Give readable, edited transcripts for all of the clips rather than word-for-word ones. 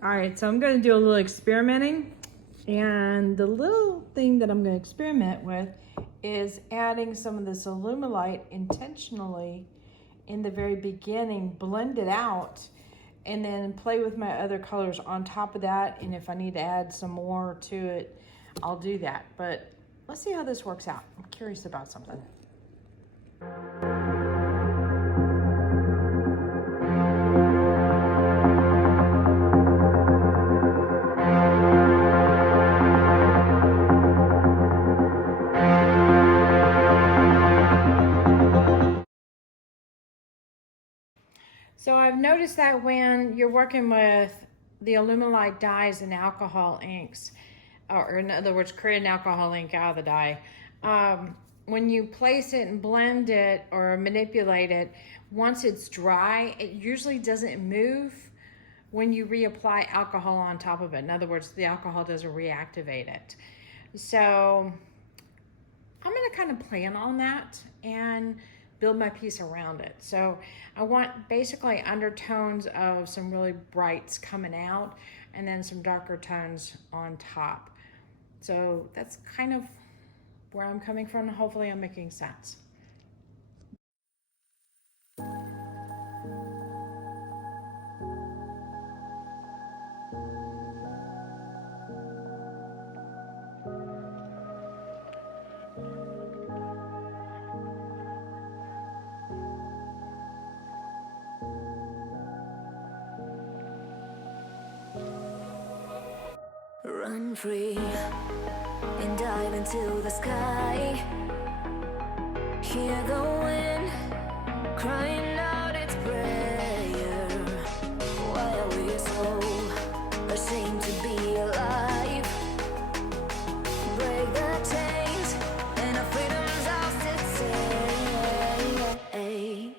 All right, so I'm going to do a little experimenting, and the little thing that I'm going to experiment with is adding some of this Allumilite intentionally in the very beginning, blend it out, and then play with my other colors on top of that. And if I need to add some more to it, I'll do that. But let's see how this works out. I'm curious about something. So I've noticed that when you're working with the Allumilite dyes and alcohol inks, or in other words, create an alcohol ink out of the dye, when you place it and blend it or manipulate it, once it's dry, it usually doesn't move when you reapply alcohol on top of it. In other words, the alcohol doesn't reactivate it. So I'm gonna kind of plan on that and build my piece around it. So I want basically undertones of some really brights coming out and then some darker tones on top. So that's kind of where I'm coming from. Hopefully I'm making sense. Run free and dive into the sky. Hear the wind crying out its prayer. Why are we so ashamed to be alive? Break the chains and our freedom's ours to take.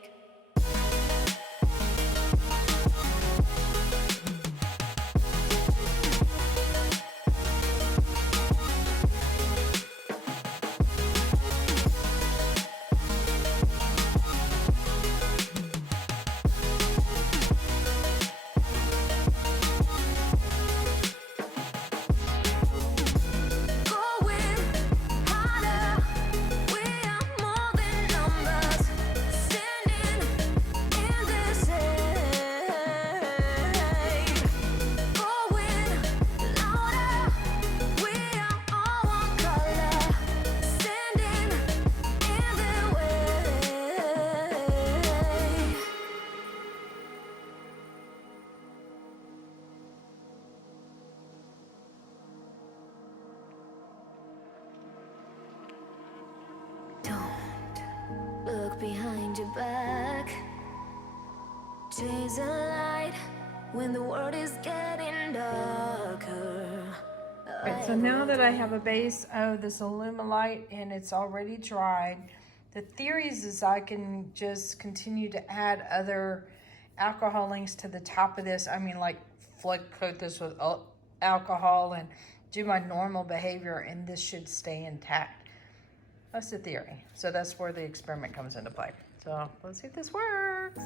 Look behind your back. Chase a light when the world is getting darker. Right, so now that I have a base of this Allumilite and it's already dried, the theory is I can just continue to add other alcohol inks to the top of this. I mean, like flood coat this with alcohol and do my normal behavior, and this should stay intact. That's the theory. So that's where the experiment comes into play. So let's see if this works.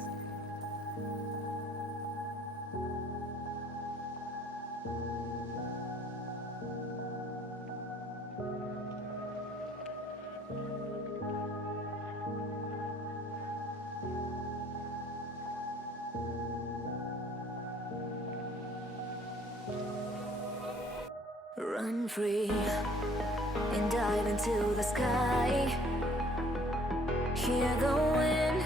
Run free and dive into the sky. Hear the wind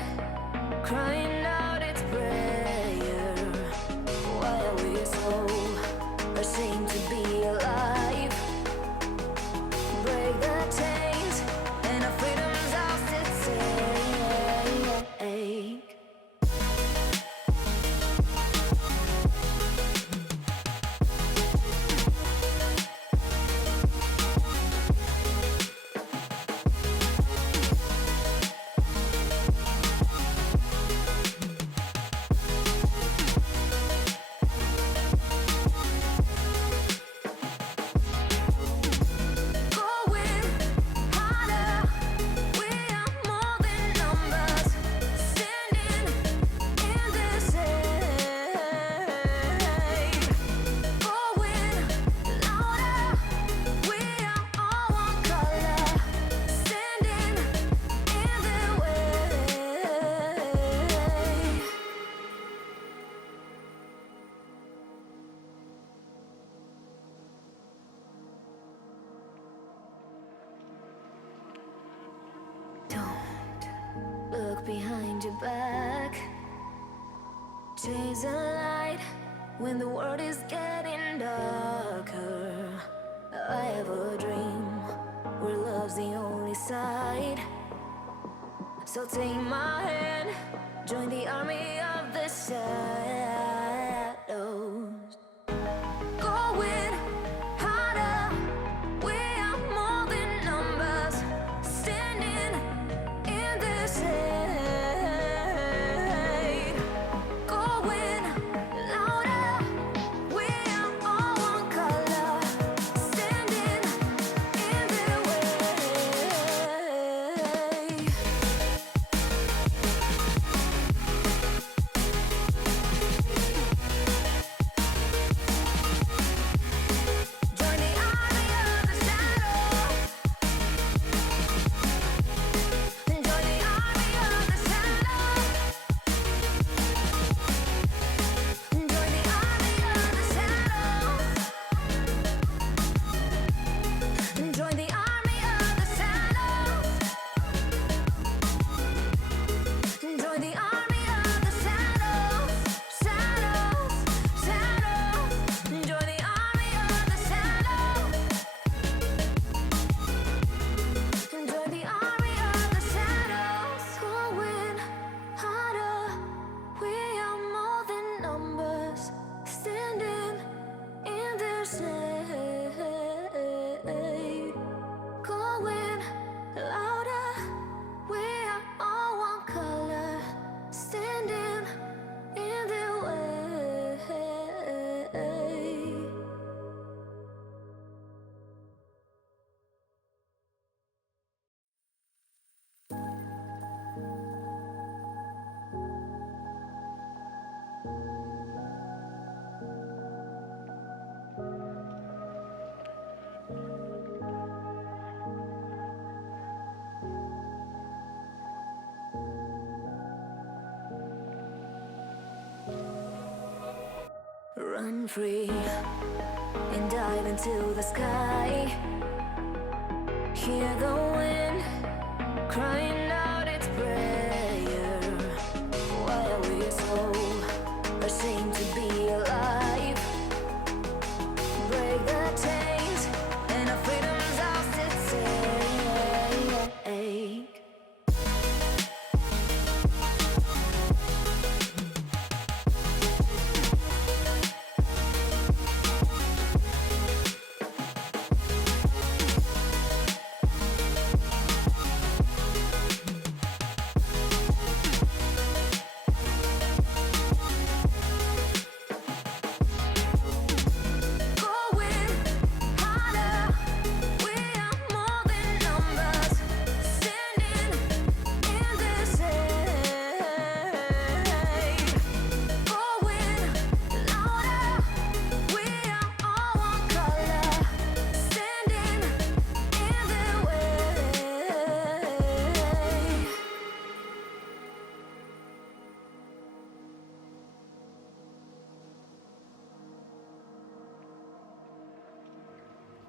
crying out its prayer. Why are we so ashamed to be alive? Break the chains and our freedom's ours to take. behind your back. Chase a light when the world is getting darker. I have a dream where love's the only side. So take my hand, join the army of the shadows. Going harder, we are more than numbers, standing in the shade. Going louder, we are all one color, standing in the way. Join the army of the shadow. Join the army of the shadow. Join the army of the shadow. Join the army of the shadow. Join the army of the shadows. Shadows, shadows. Join the army of the shadows. Join the army of the shadows. Going harder, we are more than numbers, standing in their shade. Going louder, we are all one color, standing in their way. Run free and dive into the sky. Hear the wind crying out its prayer. Why are we so ashamed to be alive? Break the chains and our freedom's ours to take. Going harder, we are more than numbers, standing in the shade. Going louder, we are all one color, standing in the way.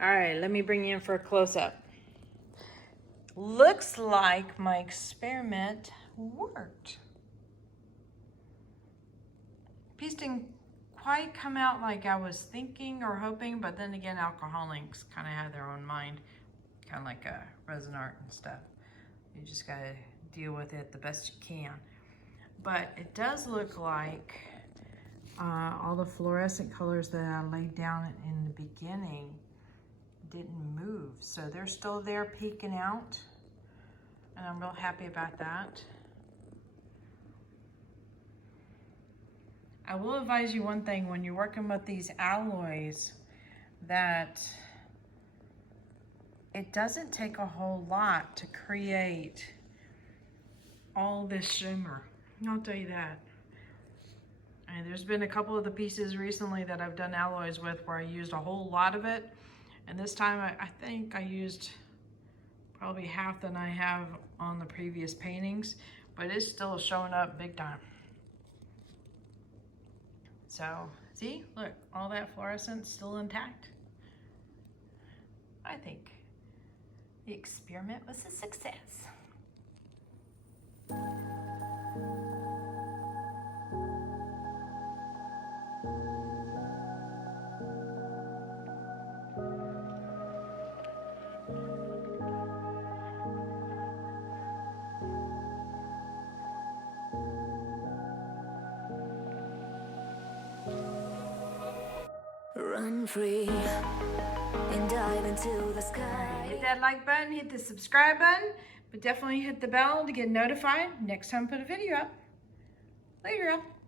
All right, let me bring you in for a close-up. Looks like my experiment worked. Piece didn't quite come out like I was thinking or hoping, but then again, alcohol inks kind of have their own mind, kind of like resin art and stuff. You just gotta deal with it the best you can. But it does look like all the fluorescent colors that I laid down in the beginning didn't move. So they're still there peeking out, and I'm real happy about that. I will advise you one thing when you're working with these alloys, that it doesn't take a whole lot to create all this shimmer. I'll tell you that. And there's been a couple of the pieces recently that I've done alloys with where I used a whole lot of it. And this time I think I used probably half than I have on the previous paintings, but it's still showing up big time. So, see, look, all that fluorescence still intact. I think the experiment was a success. run free and dive into the sky. Hit that like button, hit the subscribe button, but definitely hit the bell to get notified next time I put a video up. Later, y'all.